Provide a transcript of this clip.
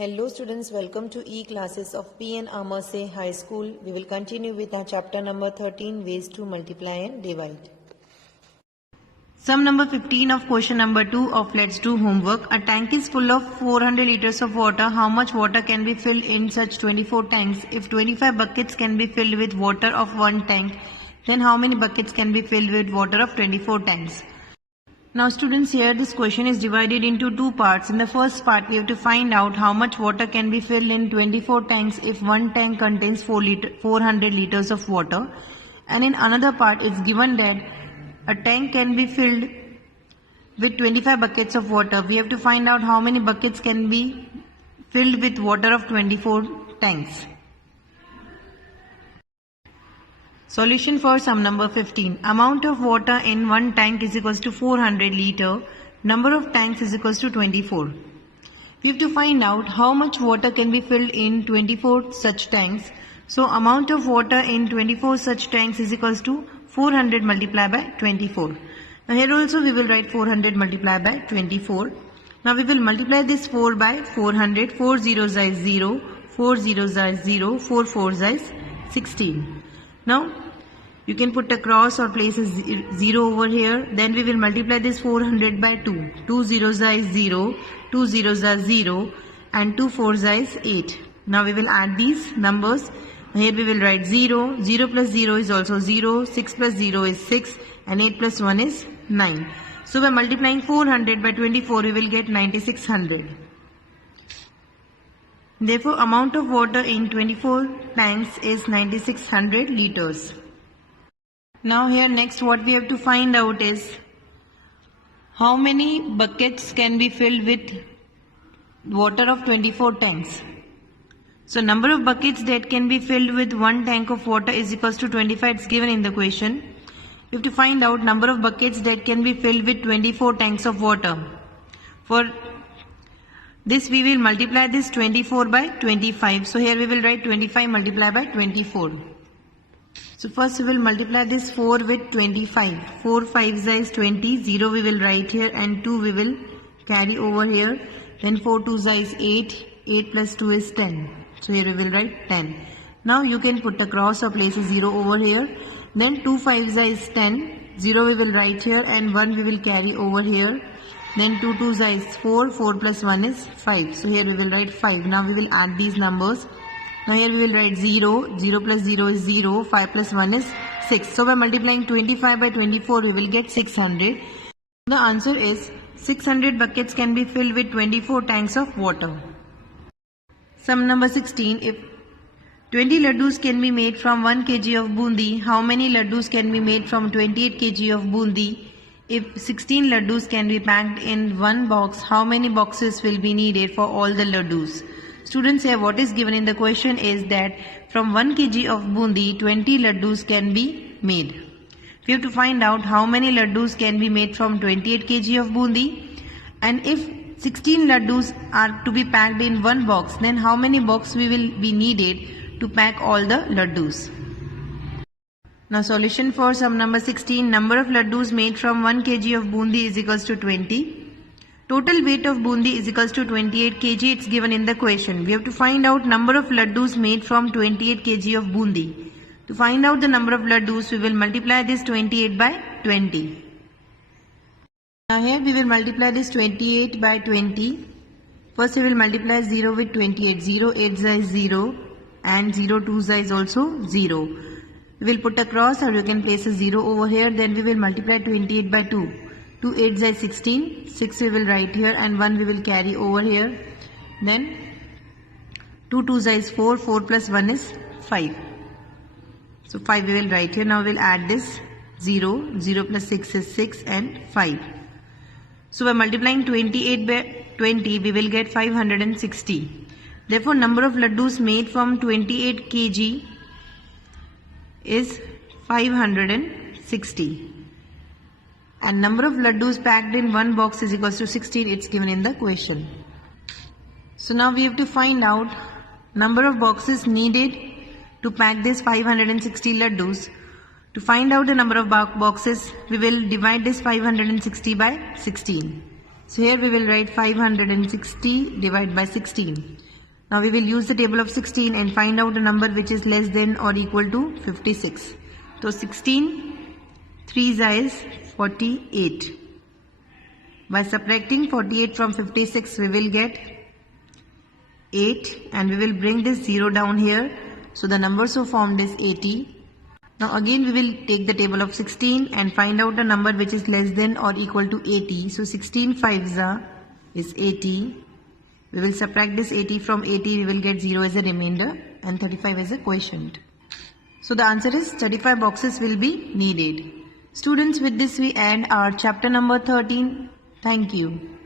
Hello students, welcome to e-classes of P.N. Amerse High School. We will continue with our chapter number 13, ways to multiply and divide. Sum number 15 of question number 2 of Let's Do Homework. A tank is full of 400 liters of water. How much water can be filled in such 24 tanks? If 25 buckets can be filled with water of one tank, then how many buckets can be filled with water of 24 tanks? Now students, here this question is divided into two parts. In the first part, we have to find out how much water can be filled in 24 tanks if one tank contains 400 liters of water. And in another part, it's given that a tank can be filled with 25 buckets of water. We have to find out how many buckets can be filled with water of 24 tanks. Solution for sum number 15. Amount of water in one tank is equals to 400 liter. Number of tanks is equals to 24. We have to find out how much water can be filled in 24 such tanks. So amount of water in 24 such tanks is equals to 400 multiplied by 24. Now here also we will write 400 multiplied by 24. Now we will multiply this 4 by 400. 4 zeros is 0. 4 zeros is 0. 4 fours is 16. Now you can put a cross or place a 0 over here. Then we will multiply this 400 by 2. 2 zeros is 0. 2 zeros is 0. And 2 fours is 8. Now we will add these numbers. Here we will write 0. 0 plus 0 is also 0. 6 plus 0 is 6. And 8 plus 1 is 9. So by multiplying 400 by 24, we will get 9600. Therefore, amount of water in 24 tanks is 9600 liters. Now here next what we have to find out is how many buckets can be filled with water of 24 tanks. So number of buckets that can be filled with one tank of water is equals to 25. It's given in the question. We have to find out number of buckets that can be filled with 24 tanks of water. For this we will multiply this 24 by 25. So here we will write 25 multiplied by 24. So first we will multiply this 4 with 25. 4 5s is 20. 0 we will write here and 2 we will carry over here. Then 4 2s is 8. 8 plus 2 is 10. So here we will write 10. Now you can put a cross or place a 0 over here. Then 2 5s is 10. 0 we will write here and 1 we will carry over here. Then 2 2s is 4. 4 plus 1 is 5. So here we will write 5. Now we will add these numbers. Now here we will write 0. 0 plus 0 is 0. 5 plus 1 is 6. So by multiplying 25 by 24, we will get 600. The answer is 600 buckets can be filled with 24 tanks of water. Sum number 16. If 20 laddus can be made from 1 kg of bundi, how many laddus can be made from 28 kg of bundi? If 16 laddus can be packed in one box, how many boxes will be needed for all the laddus? Students, here what is given in the question is that from 1 kg of bundi, 20 laddus can be made. We have to find out how many laddus can be made from 28 kg of bundi, and if 16 laddus are to be packed in one box, then how many boxes will be needed to pack all the laddus? Now solution for sum number 16. Number of laddus made from 1 kg of bundi is equals to 20. Total weight of bundi is equals to 28 kg. It's given in the question. We have to find out number of laddus made from 28 kg of bundi. To find out the number of laddus, we will multiply this 28 by 20. Now here we will multiply this 28 by 20. First we will multiply 0 with 28. 0 8 is 0 and 0 2 is also 0. We will put a cross or you can place a 0 over here. Then we will multiply 28 by 2. 2 8 is 16. 6 we will write here and 1 we will carry over here. Then 2 2 is 4. 4 plus 1 is 5. So 5 we will write here. Now we will add this 0. 0 plus 6 is 6 and 5. So by multiplying 28 by 20, we will get 560. Therefore, number of laddus made from 28 kg is 560. And number of laddus packed in one box is equals to 16. It's given in the question. So now we have to find out number of boxes needed to pack this 560 laddus. To find out the number of boxes, we will divide this 560 by 16. So here we will write 560 divided by 16. Now we will use the table of 16 and find out a number which is less than or equal to 56. So 16 3s is 48. By subtracting 48 from 56 we will get 8 and we will bring this 0 down here. So the number so formed is 80. Now again we will take the table of 16 and find out a number which is less than or equal to 80. So 16 5s is 80. We will subtract this 80 from 80, we will get 0 as a remainder and 35 as a quotient. So the answer is 35 boxes will be needed. Students, with this we end our chapter number 13. Thank you.